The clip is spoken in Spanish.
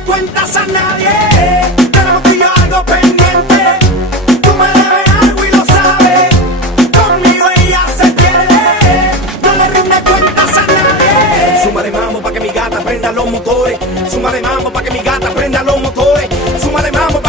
cuentas a nadie. Tenemos tú y yo algo pendiente. Tú me debes algo y lo sabes. Conmigo ella se pierde. No le rinde cuentas a nadie. Súmale mambo pa' que mi gata prenda los motores. Súmale mambo pa' que mi gata prenda los motores. Súmale mambo